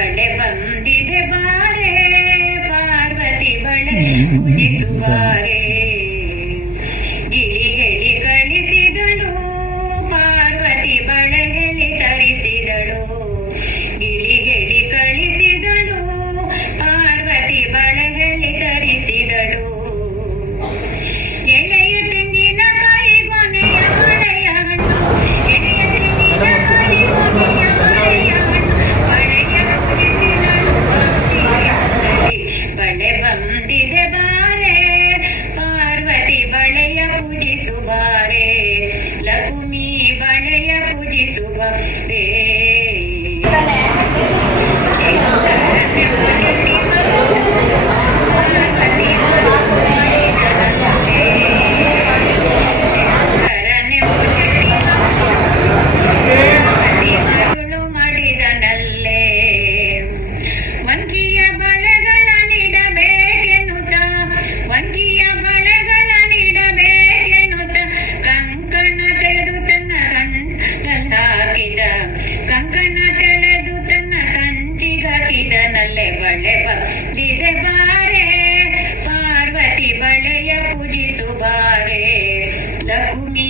ಬಳೆ ಬಂದಿದೆ ಬಾರೆ ಪಾರ್ವತಿ ಬಳೆ ಪೂಜಿಸುವಾರೆ. ಗಿಳಿ ಹೇಳಿ ಕಳಿಸಿದಳು ಪಾರ್ವತಿ ಬಳೆ ಹೇಳಿ ತರಿಸಿದಳು. ಗಿಳಿ ಹೇಳಿ ಕಳಿಸಿದಳು ಪಾರ್ವತಿ ಬಳೆ ಹೇಳಿ ತರಿಸಿದಳು. ಎಳೆಯ ತೆಂಗಿನಕಾಯಿ ಗೊನೆಯ ಬಳೆಯ ಹಣ್ಣು, ಎಳೆಯ ತೆಂಗಿನಕಾಯಿ ಗೊನೆಯ ಬಳೆಯ ಹಣ್ಣು, ಬಳೆಯ ಪೂಜಿಸಿದಳು ಭಕ್ತಿಯಿಂದಲೇ. ಬಳೆ ಬಂದಿದೆ ಬಾರೆ ಪಾರ್ವತಿ ಬಳೆಯ ಪೂಜಿಸುವಾರೆ. ಲಕ್ಷ್ಮೀ ಬಳೆಯ ಪೂಜಿಸುವಾರೆ. ಶಂಕರನೆಂಬ ಶೆಟ್ಟಿ ಪಾರ್ವತಿ ಮರುಳು ಮಾಡಿದನಲ್ಲೇ. ಶಂಕರನೆಂಬ ಶೆಟ್ಟಿ ಪಾರ್ವತಿ ಮರುಳು ಮಾಡಿದನಲ್ಲೇ. ವಂಗಿಯ ಬಳೆಗಳ ನೀಡಬೇಕೆನ್ನುತ್ತ, ವಂಗಿಯ ಬಳೆಗಳ ನೀಡಬೇಕೆನ್ನುತ್ತ ಕಂಕಣ ತೆಗೆದು ತನ್ನ ಸಂಚಿಗಲ್ ಹಾಕಿದ. ಕಂಕಣ ತೆಳೆದು ತನ್ನ ಸಂಚಿಗಾಕಿದನಲ್ಲೇ. ಬಳೆ ಬಂದಿದೆ ಬಾರೆ ಪಾರ್ವತಿ ಬಳೆಯ ಪೂಜಿಸುವಾರೆ. ಲಕ್ಷ್ಮೀ